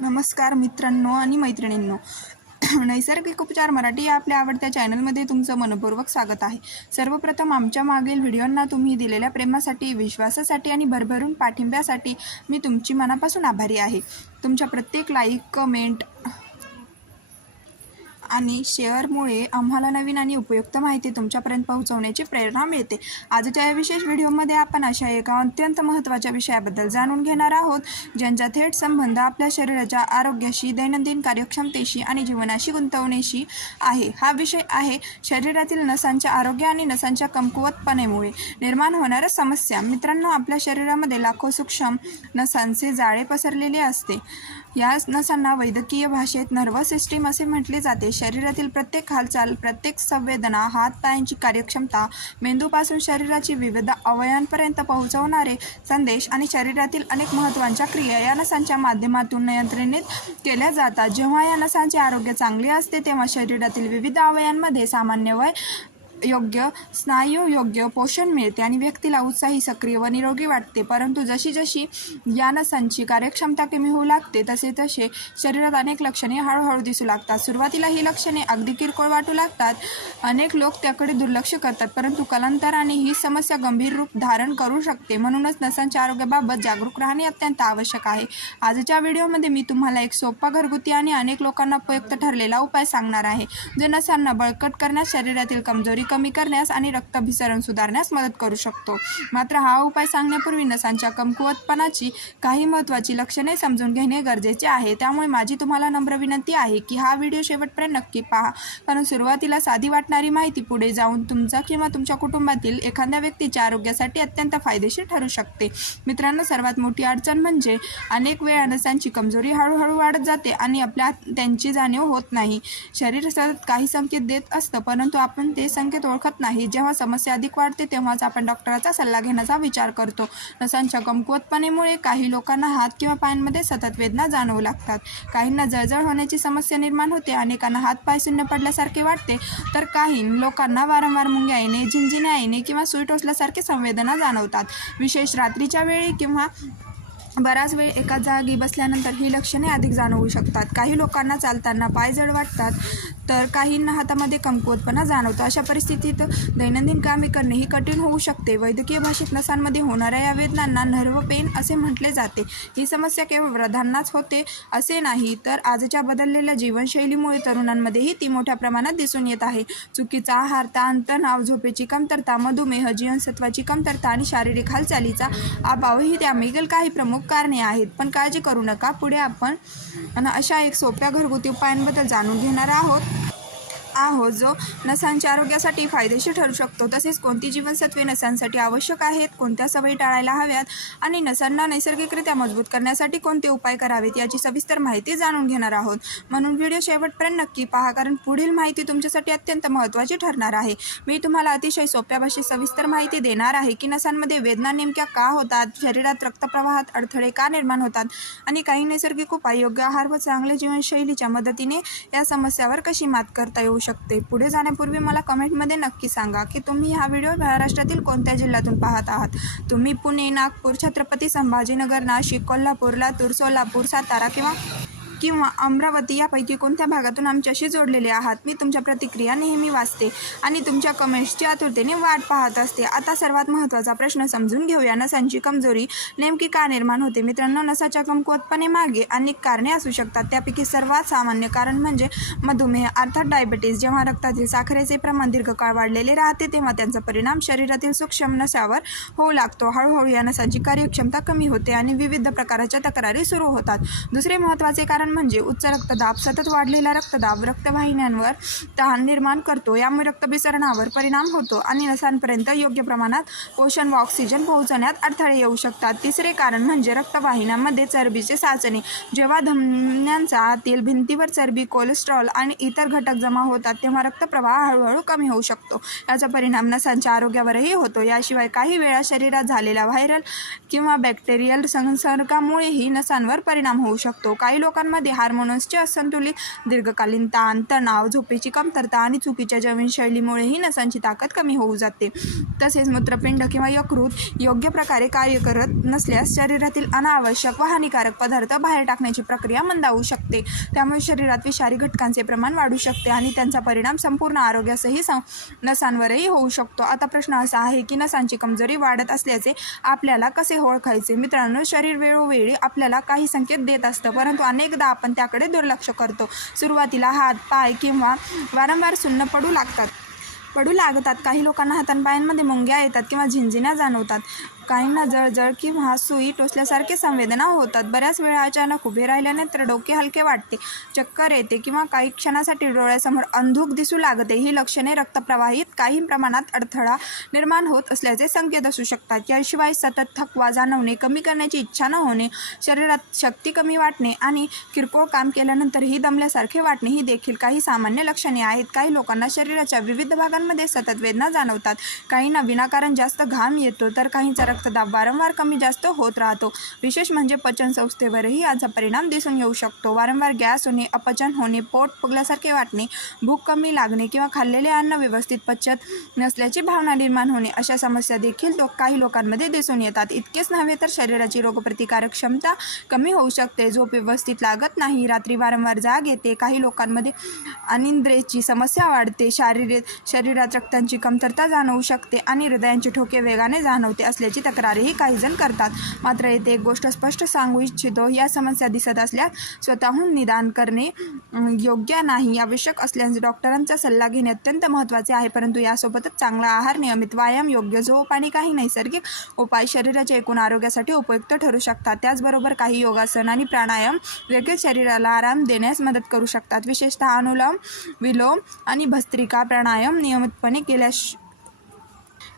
नमस्कार मित्रांनो आणि मैत्रिणींनो. नैसर्गिक उपचार मराठी या आपल्या आवडत्या चॅनलमध्ये तुमचं मनपूर्वक स्वागत आहे. सर्वप्रथम आमच्या मागील व्हिडिओंना तुम्ही दिलेल्या प्रेमासाठी, विश्वासासाठी आणि भरभरून पाठिंब्यासाठी मी तुमची मनापासून आभारी आहे. तुमच्या प्रत्येक लाईक, कमेंट आणि शेअरमुळे आम्हाला नवीन आणि उपयुक्त माहिती तुमच्यापर्यंत पोहोचवण्याची प्रेरणा मिळते. आजच्या या विशेष व्हिडिओमध्ये आपण अशा एका अत्यंत महत्त्वाच्या विषयाबद्दल जाणून घेणार आहोत, ज्यांचा थेट संबंध आपल्या शरीराच्या आरोग्याशी, दैनंदिन कार्यक्षमतेशी आणि जीवनाशी गुंतवणीशी आहे. हा विषय आहे शरीरातील नसांच्या आरोग्य आणि नसांच्या कमकुवतपणामुळे निर्माण होणाऱ्या समस्या. मित्रांनो, आपल्या शरीरामध्ये लाखो सूक्ष्म नसांचे जाळे पसरलेले असते. या नसांना वैद्यकीय भाषेत नर्व्हस सिस्टीम असे म्हटले जाते. शरीरातील प्रत्येक हालचाल, प्रत्येक संवेदना, हात-पायांची कार्यक्षमता, मेंदूपासून शरीराची विविध अवयवांपर्यंत पोहोचवणारे संदेश आणि शरीरातील अनेक महत्त्वाच्या क्रिया या नसांच्या माध्यमातून नियंत्रित केल्या जातात. जेव्हा या नसांचे आरोग्य चांगले असते, तेव्हा शरीरातील विविध अवयवांमध्ये सामान्य योग्य स्नायू योग्य पोषण मिळते आणि व्यक्तीला उत्साही, सक्रिय व निरोगी वाटते. परंतु जशी या नसांची कार्यक्षमता कमी होऊ लागते, तसे शरीरात अनेक लक्षणे हळूहळू दिसू लागतात. सुरुवातीला ही लक्षणे अगदी किरकोळ वाटू लागतात. अनेक लोक त्याकडे दुर्लक्ष करतात, परंतु कालांतराने ही समस्या गंभीर रूप धारण करू शकते. म्हणूनच नसांच्या आरोग्याबाबत जागरूक राहणे अत्यंत आवश्यक आहे. आजच्या व्हिडिओमध्ये मी तुम्हाला एक सोपा, घरगुती आणि अनेक लोकांना उपयुक्त ठरलेला उपाय सांगणार आहे, जे नसांना बळकट करण्यास, शरीरातील कमजोरी कमी करण्यास आणि रक्ताभिसरण सुधारण्यास मदत करू शकतो. मात्र हा उपाय सांगण्यापूर्वी नसांच्या कमकुवतपणाची काही महत्त्वाची लक्षणे समजून घेणे गरजेचे आहे. त्यामुळे माझी तुम्हाला नम्र विनंती आहे की हा व्हिडिओ शेवटपर्यंत नक्की पहा, कारण सुरुवातीला साधी वाटणारी माहिती पुढे जाऊन तुमचा किंवा तुमच्या कुटुंबातील एखाद्या व्यक्तीच्या आरोग्यासाठी अत्यंत फायदेशीर ठरू शकते. मित्रांनो, सर्वात मोठी अडचण म्हणजे अनेक वेळा नसांची कमजोरी हळूहळू वाढत जाते आणि त्यांची जाणीव होत नाही. शरीर सतत काही संकेत देत असतं, परंतु आपण ते संकेत ओळखत नाही. जेव्हा समस्या अधिक वाढते, तेव्हाच आपण डॉक्टरांचा सल्ला घेण्याचा विचार करतो. नसांच्या कमकुवतपणामुळे काही लोकांना हात किंवा पायांमध्ये सतत वेदना जाणवू लागतात. काहींना जळजळ होण्याची समस्या निर्माण होते, अनेकांना हात-पाय शून्य पडल्यासारखे वाटते, तर काही लोकांना वारंवार मुंग्या येणे, झिंझिण्या येणे किंवा सुई टोचल्यासारखे संवेदना जाणवतात. विशेष रात्रीच्या वेळी किंवा बराच वेळ एका जागी बसल्यानंतर ही लक्षणे अधिक जाणवू शकतात. काही लोकांना चालताना पाय जड वाटतात, तर काहींना हातामध्ये कमकुवतपणा जाणवतो. अशा परिस्थितीत दैनंदिन कामे करणेही कठीण होऊ शकते. वैद्यकीय भाषेत नसांमध्ये होणाऱ्या या वेदनांना नर्व्ह पेन असे म्हटले जाते. ही समस्या केवळ वृद्धांनाच होते असे नाही, तर आजच्या बदललेल्या जीवनशैलीमुळे तरुणांमध्येही ती मोठ्या प्रमाणात दिसून येत आहे. चुकीचा आहार, ताण, तणाव, झोपेची कमतरता, मधुमेह, जीवनसत्वाची कमतरता आणि शारीरिक हालचालीचा अभाव ही त्यामागील काही प्रमुख कारणे आहेत. पण काळजी करू नका, पुढे आपण अशा एक सोप्या घरगुती उपायांबद्दल जाणून घेणार आहोत जो नसांच्या आरोग्यासाठी फायदेशीर ठरू शकतो. तसेच कोणती जीवनसत्वे नसांसाठी आवश्यक आहेत, कोणत्या सवयी टाळायला हव्यात आणि नसांना नैसर्गिकरित्या मजबूत करण्यासाठी कोणते उपाय करावेत याची सविस्तर माहिती जाणून घेणार आहोत. म्हणून व्हिडिओ शेवटपर्यंत नक्की पहा, कारण पुढील माहिती तुमच्यासाठी अत्यंत महत्त्वाची ठरणार आहे. मी तुम्हाला अतिशय सोप्या भाषेत सविस्तर माहिती देणार आहे की नसांमध्ये वेदना नेमक्या का होतात, शरीरात रक्तप्रवाहात अडथळे का निर्माण होतात आणि काही नैसर्गिक उपाय, योग्य आहार व चांगल्या जीवनशैलीच्या मदतीने या समस्यावर कशी मात करता येऊ शकते. पुढे जाण्यापूर्वी मला कमेंटमध्ये नक्की सांगा की तुम्ही हा व्हिडिओ महाराष्ट्रातील कोणत्या जिल्ह्यातून पाहत आहात. तुम्ही पुणे, नागपूर, छत्रपती संभाजीनगर, नाशिक, कोल्हापूर, लातूर, सोलापूर, सातारा किंवा अमरावती यापैकी कोणत्या भागातून आमच्याशी जोडलेले आहात. मी तुमच्या प्रतिक्रिया नेहमी वाचते आणि तुमच्या कमेंट्सची आतुरतेने वाट पाहत असते. आता सर्वात महत्त्वाचा प्रश्न समजून घेऊया, नसांची कमजोरी नेमकी का निर्माण होते. मित्रांनो, नसाच्या कमकुवतपणामागे अनेक कारणे असू शकतात. त्यापैकी सर्वात सामान्य कारण म्हणजे मधुमेह अर्थात डायबिटीज. जेव्हा रक्तातील साखरेचे प्रमाण दीर्घकाळ वाढलेले राहते, तेव्हा त्यांचा परिणाम शरीरातील सूक्ष्म नसावर होऊ लागतो. हळूहळू या नसांची कार्यक्षमता कमी होते आणि विविध प्रकारच्या तक्रारी सुरू होतात. दुसरे महत्त्वाचे कारण म्हणजे उच्च रक्तदाब. सतत वाढलेला रक्तदाब रक्तवाहिन्यांवर ताण निर्माण करतो, यामुळे रक्तभिसरणावर परिणाम होतो आणि नसांपर्यंत योग्य प्रमाणात पोषण व ऑक्सिजन पोहोचण्यात अडथळे येऊ शकतात. तिसरे कारण म्हणजे रक्तवाहिन्यांमध्ये चरबीचे साचणे. जेव्हा धमन्यांच्या आतील भिंतीवर चरबी, कोलेस्ट्रॉल आणि इतर घटक जमा होतात, तेव्हा रक्तप्रवाह हळूहळू कमी होऊ शकतो. याचा परिणाम नसांच्या आरोग्यावरही होतो. याशिवाय काही वेळा शरीरात झालेला व्हायरल किंवा बॅक्टेरियल संसर्गामुळेही नसांवर परिणाम होऊ शकतो. काही लोकांमध्ये व्यक्तींमध्ये हार्मोन्सचे असंतुलित, दीर्घकालीन ताण, तणाव, झोपेची कमतरता आणि चुकीच्या जीवनशैलीमुळेही नसांची ताकद कमी होऊ जाते. तसेच मूत्रपिंड किंवा यकृत योग्य प्रकारे कार्य करत नसल्यास शरीरातील अनावश्यक व हानिकारक पदार्थ बाहेर टाकण्याची प्रक्रिया मंदावू शकते. त्यामुळे शरीरात विषारी घटकांचे प्रमाण वाढू शकते आणि त्यांचा परिणाम संपूर्ण आरोग्यासही नसांवरही होऊ शकतो. आता प्रश्न असा आहे की नसांची कमजोरी वाढत असल्याचे आपल्याला कसे ओळखायचे? मित्रांनो, शरीर वेळोवेळी आपल्याला काही संकेत देत असतं, परंतु अनेकदा आपण त्याकडे दुर्लक्ष करतो. सुरुवातीला हात, पाय किंवा वारंवार सुन्न पडू लागतात. काही लोकांना हातांपायांमध्ये मुंग्या येतात किंवा झिंझिण्या जाणवतात. काहींना जळजळ किंवा सुई टोचल्यासारखे संवेदना होतात. बऱ्याच वेळा अचानक उभे राहिल्याने तर डोके हलके वाटते, चक्कर येते किंवा काही क्षणासाठी डोळ्यासमोर अंधुक दिसू लागते. ही लक्षणे रक्तप्रवाहित काही प्रमाणात अडथळा निर्माण होत असल्याचे संकेत असू शकतात. याशिवाय सतत थकवा जाणवणे, कमी करण्याची इच्छा न होणे, शरीरात शक्ती कमी वाटणे आणि किरकोळ काम केल्यानंतरही दमल्यासारखे वाटणे ही देखील काही सामान्य लक्षणे आहेत. काही लोकांना शरीराच्या विविध भागांमध्ये सतत वेदना जाणवतात. काहींना विनाकारण जास्त घाम येतो, तर काहींचा रक्तदाब वारंवार कमी जास्त होत राहतो. विशेष म्हणजे पचन संस्थेवरही याचा परिणाम दिसून येऊ शकतो. वारंवार गॅस होणे, अपचन होणे, पोट फुगल्यासारखे वाटणे, भूक कमी लागणे किंवा खाल्लेले अन्न व्यवस्थित पचत नसल्याची भावना निर्माण होणे अशा समस्या देखील काही लोकांमध्ये दिसून येतात. इतकेच नव्हे तर शरीराची रोगप्रतिकारक क्षमता कमी होऊ शकते. झोप व्यवस्थित लागत नाही, रात्री वारंवार जाग येते. काही लोकांमध्ये अनिद्रेची समस्या वाढते, शरीरात रक्तांची कमतरता जाणवू शकते आणि हृदयाचे ठोके वेगाने जाणवते असल्याची तक्रारही काहीजण करतात. मात्र येथे एक गोष्ट स्पष्ट सांगू इच्छितो, या समस्या दिसत असल्यास स्वतःहून निदान करणे योग्य नाही. आवश्यक असल्यास डॉक्टरांचा सल्ला घेणे अत्यंत महत्त्वाचे आहे. परंतु यासोबतच चांगला आहार, नियमित व्यायाम, योग्य झोप आणि काही नैसर्गिक उपाय शरीराच्या एकूण आरोग्यासाठी उपयुक्त ठरू शकतात. त्याचबरोबर काही योगासन आणि प्राणायाम देखील शरीराला आराम देण्यास मदत करू शकतात. विशेषतः अनुलोम विलोम आणि भस्त्रिका प्राणायाम नियमितपणे केल्यास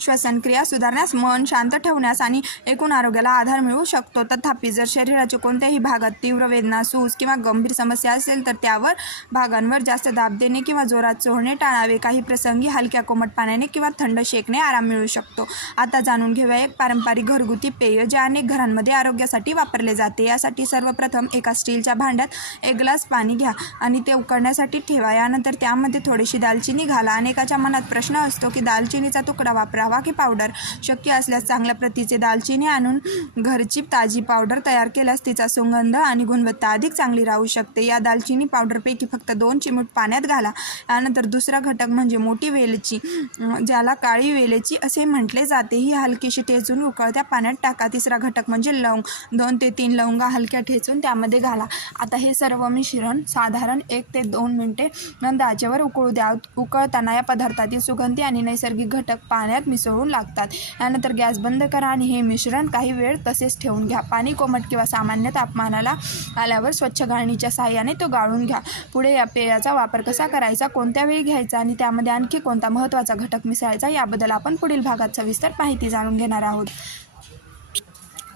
श्वसनक्रिया सुधारण्यास, मन शांत ठेवण्यास आणि एकूण आरोग्याला आधार मिळू शकतो. तथापि जर शरीराच्या कोणत्याही भागात तीव्र वेदना, सूज किंवा गंभीर समस्या असेल तर त्यावर भागांवर जास्त दाब देणे किंवा जोरात चोळणे टाळावे. काही प्रसंगी हलक्या कोमट पाण्याने किंवा थंड शेकने आराम मिळू शकतो. आता जाणून घेऊया एक पारंपरिक घरगुती पेय जे अनेक घरांमध्ये आरोग्यासाठी वापरले जाते. यासाठी सर्वप्रथम एका स्टीलच्या भांड्यात एक ग्लास पाणी घ्या आणि ते उकळण्यासाठी ठेवा. यानंतर त्यामध्ये थोडीशी दालचिनी घाला. अनेकाच्या मनात प्रश्न असतो की दालचिनीचा तुकडा वापरावा की पावडर. शक्य असल्यास चांगल्या प्रतीचे दालचिनी आणून घरची ताजी पावडर तयार केल्यास तिचा सुगंध आणि गुणवत्ता अधिक चांगली राहू शकते. या दालचिनी पावडरपैकी फक्त 2 चिमूट पाण्यात घाला. यानंतर दुसरा घटक म्हणजे मोठी वेलची, ज्याला काळी वेलची असे म्हटले जाते, ही हलकीशी ठेचून उकळत्या पाण्यात टाका. तिसरा घटक म्हणजे लवंग, 2 ते 3 लवंगा हलक्या ठेचून त्यामध्ये घाला. आता हे सर्व मिश्रण साधारण 1 ते 2 मिनिटे मंद आचेवर उकळू द्या. उकळताना या पदार्थातील सुगंधी आणि नैसर्गिक घटक पाण्यात मिसळून लागतात. यानंतर गॅस बंद करा आणि हे मिश्रण काही वेळ तसेच ठेवून घ्या. पाणी कोमट किंवा सामान्य तापमानाला आल्यावर स्वच्छ गाळणीच्या साहाय्याने तो गाळून घ्या. पुढे या पेयाचा वापर कसा करायचा, कोणत्या वेळी घ्यायचा आणि त्यामध्ये आणखी कोणता महत्त्वाचा घटक मिसळायचा याबद्दल आपण पुढील भागात सविस्तर माहिती जाणून घेणार आहोत.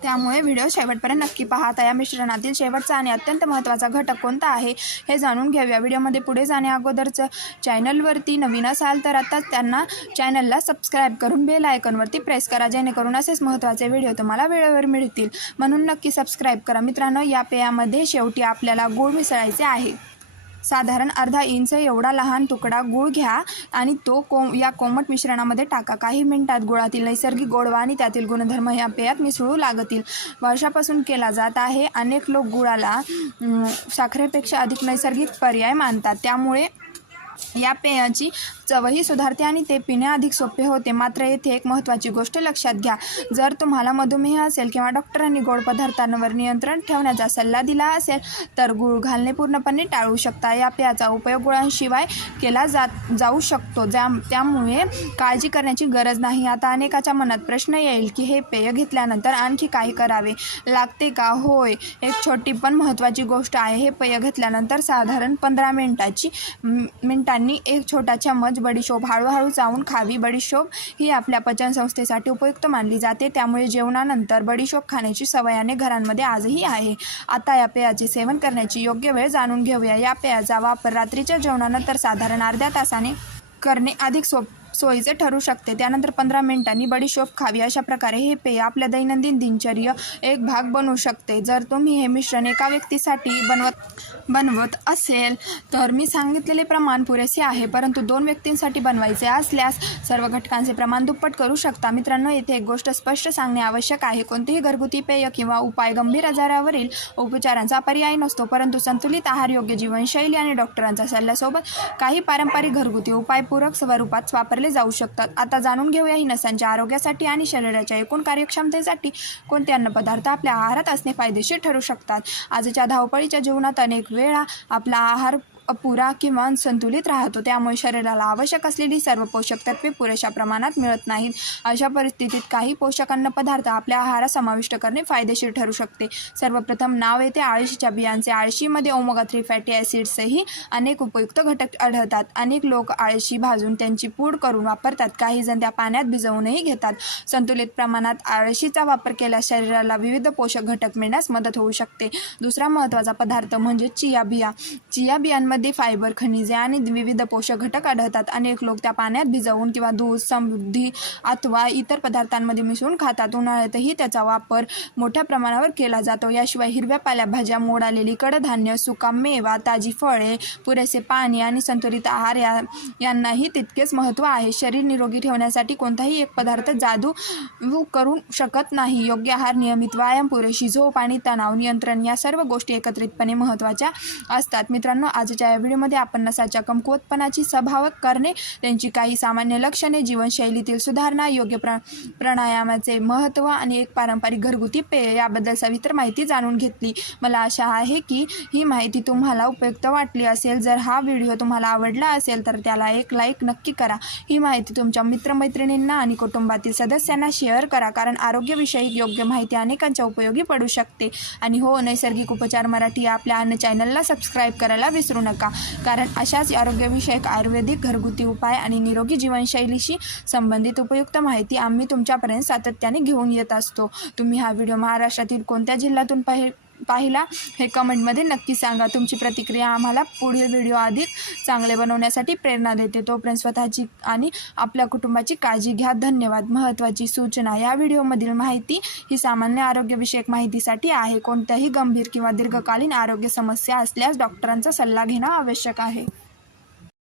त्यामुळे व्हिडिओ शेवटपर्यंत नक्की पहा. आता या मिश्रणातील शेवटचा आणि अत्यंत महत्त्वाचा घटक कोणता आहे हे जाणून घेऊया. व्हिडिओमध्ये पुढे जाण्याअगोदरचं चॅनलवरती नवीन असाल तर आताच त्यांना चॅनलला सबस्क्राईब करून बेल आयकॉनवरती प्रेस करा, जेणेकरून असेच महत्त्वाचे व्हिडिओ तुम्हाला वेळेवर मिळतील. म्हणून नक्की सबस्क्राईब करा. मित्रांनो, या पेयामध्ये शेवटी आपल्याला गूळ मिसळायचे आहे. साधारण अर्धा इंच एवढा लहान तुकडा गूळ घ्या आणि तो या कोमट मिश्रणामध्ये टाका. काही मिनिटात गुळातील नैसर्गिक गोडवा आणि त्यातील गुणधर्म या पेयात मिसळू लागतील. वर्षापासून केला जात आहे. अनेक लोक गुळाला साखरेपेक्षा अधिक नैसर्गिक पर्याय मानतात. त्यामुळे या पेयाची चवही सुधारते आणि ते पिणे अधिक सोपे होते. मात्र येथे एक महत्त्वाची गोष्ट लक्षात घ्या. जर तुम्हाला मधुमेह असेल किंवा डॉक्टरांनी गोड पदार्थांवर नियंत्रण ठेवण्याचा सल्ला दिला असेल तर गूळ घालणे पूर्णपणे टाळू शकता. या पेयाचा उपयोग गुळांशिवाय केला जाऊ शकतो, त्यामुळे काळजी करण्याची गरज नाही. आता अनेकाच्या मनात प्रश्न येईल की हे पेय घेतल्यानंतर आणखी काही करावे लागते का? होय, एक छोटी पण महत्त्वाची गोष्ट आहे. हे पेय घेतल्यानंतर साधारण 15 मिनिटांनी एक छोटा चम्मच बडीशोप हळूहळू चावून खावी. बडीशोप ही आपल्या पचनसंस्थेसाठी उपयुक्त मानली जाते, त्यामुळे जेवणानंतर बडीशोप खाण्याची सवय अनेक घरांमध्ये आजही आहे. आता या पेयाचे सेवन करण्याची योग्य वेळ जाणून घेऊया. या पेयाचा वापर रात्रीच्या जेवणानंतर साधारण अर्ध्या तासाने करणे अधिक सोयीचे ठरू शकते. त्यानंतर 15 मिनिटांनी बडीशोप खावी. अशा प्रकारे हे पेय आपल्या दैनंदिन दिनचर्या एक भाग बनू शकते. जर तुम्ही हे मिश्रण एका व्यक्तीसाठी बनवत असेल तर मी सांगितलेले प्रमाण पुरेसे आहे, परंतु 2 व्यक्तींसाठी बनवायचे असल्यास सर्व घटकांचे प्रमाण दुप्पट करू शकता. मित्रांनो, येथे एक गोष्ट स्पष्ट सांगणे आवश्यक आहे. कोणतेही घरगुती पेय किंवा उपाय गंभीर आजारावरील उपचारांचा पर्याय नसतो, परंतु संतुलित आहार, योग्य जीवनशैली आणि डॉक्टरांच्या सल्ल्यासोबत काही पारंपरिक घरगुती उपाय पूरक स्वरूपात वापरले जाऊ शकतात. आता जाणून घेऊया ही नसांच्या आरोग्यासाठी आणि शरीराच्या एकूण कार्यक्षमतेसाठी कोणते अन्नपदार्थ आपल्या आहारात असणे फायदेशीर ठरू शकतात. आजच्या धावपळीच्या जीवनात अनेक वेळा आपला आहार अपुरा किंवा संतुलित राहतो, त्यामुळे शरीराला आवश्यक असलेली सर्व पोषक तत्वे पुरेशा प्रमाणात मिळत नाहीत. अशा परिस्थितीत काही पोषक अन्नपदार्थ आपल्या आहारात समाविष्ट करणे फायदेशीर ठरू शकते. सर्वप्रथम नाव येते आळशीच्या बियांचे. आळशीमध्ये ओमेगा 3 फॅटी ॲसिड्सही अनेक उपयुक्त घटक आढळतात. अनेक लोक आळशी भाजून त्यांची पूड करून वापरतात. काही जण त्या पाण्यात भिजवूनही घेतात. संतुलित प्रमाणात आळशीचा वापर केल्यास शरीराला विविध पोषक घटक मिळण्यास मदत होऊ शकते. दुसरा महत्त्वाचा पदार्थ म्हणजे चिया बिया. चिया बियांमध्ये फायबर, खनिजे आणि विविध पोषक घटक आढळतात. अनेक लोक त्या पाण्यात भिजवून किंवा दूध, समृद्धी अथवा इतर पदार्थांमध्ये मिसळून खातात. उन्हाळ्यातही त्याचा वापर मोठ्या प्रमाणावर केला जातो. याशिवाय हिरव्या पालेभाज्या, मोड आलेली कडधान्य, सुका मेवा, ताजी फळे, पुरेसे पाणी आणि संतुलित आहार यांनाही तितकेच महत्त्व आहे. शरीर निरोगी ठेवण्यासाठी कोणताही एक पदार्थ जादू करू शकत नाही. योग्य आहार, नियमित व्यायाम, पुरेशी झोप आणि तणाव नियंत्रण या सर्व गोष्टी एकत्रितपणे महत्त्वाच्या असतात. मित्रांनो, आजच्या या व्हिडिओमध्ये आपण नसाच्या कमकुवतपणाची सभावक करणे, त्यांची काही सामान्य लक्षणे, जीवनशैलीतील सुधारणा, योग्य प्राणायामाचे महत्त्व आणि एक पारंपरिक घरगुती पेय याबद्दल सविस्तर माहिती जाणून घेतली. मला आशा आहे की ही माहिती तुम्हाला उपयुक्त वाटली असेल. जर हा व्हिडिओ तुम्हाला आवडला असेल तर त्याला एक लाईक नक्की करा. ही माहिती तुमच्या मित्रमैत्रिणींना आणि कुटुंबातील सदस्यांना शेअर करा, कारण आरोग्यविषयक योग्य माहिती अनेकांच्या उपयोगी पडू शकते. आणि हो, नैसर्गिक उपचार मराठी या आपल्या अन्य चॅनलला सबस्क्राईब करायला विसरू नका, कारण अशाच आरोग्यविषयक आयुर्वेदिक घरगुती उपाय आणि निरोगी जीवनशैलीशी संबंधित उपयुक्त माहिती आम्ही तुमच्यापर्यंत सातत्याने घेऊन येत असतो. तुम्ही हा व्हिडिओ महाराष्ट्रातील कोणत्या जिल्ह्यातून पाहिला हे कमेंटमध्ये नक्की सांगा. तुमची प्रतिक्रिया आम्हाला पुढील व्हिडिओ अधिक चांगले बनवण्यासाठी प्रेरणा देते. तोपर्यंत स्वतःची आणि आपल्या कुटुंबाची काळजी घ्या. धन्यवाद. महत्त्वाची सूचना, या व्हिडिओमधील माहिती ही सामान्य आरोग्यविषयक माहितीसाठी आहे. कोणत्याही गंभीर किंवा दीर्घकालीन आरोग्य समस्या असल्यास डॉक्टरांचा सल्ला घेणं आवश्यक आहे.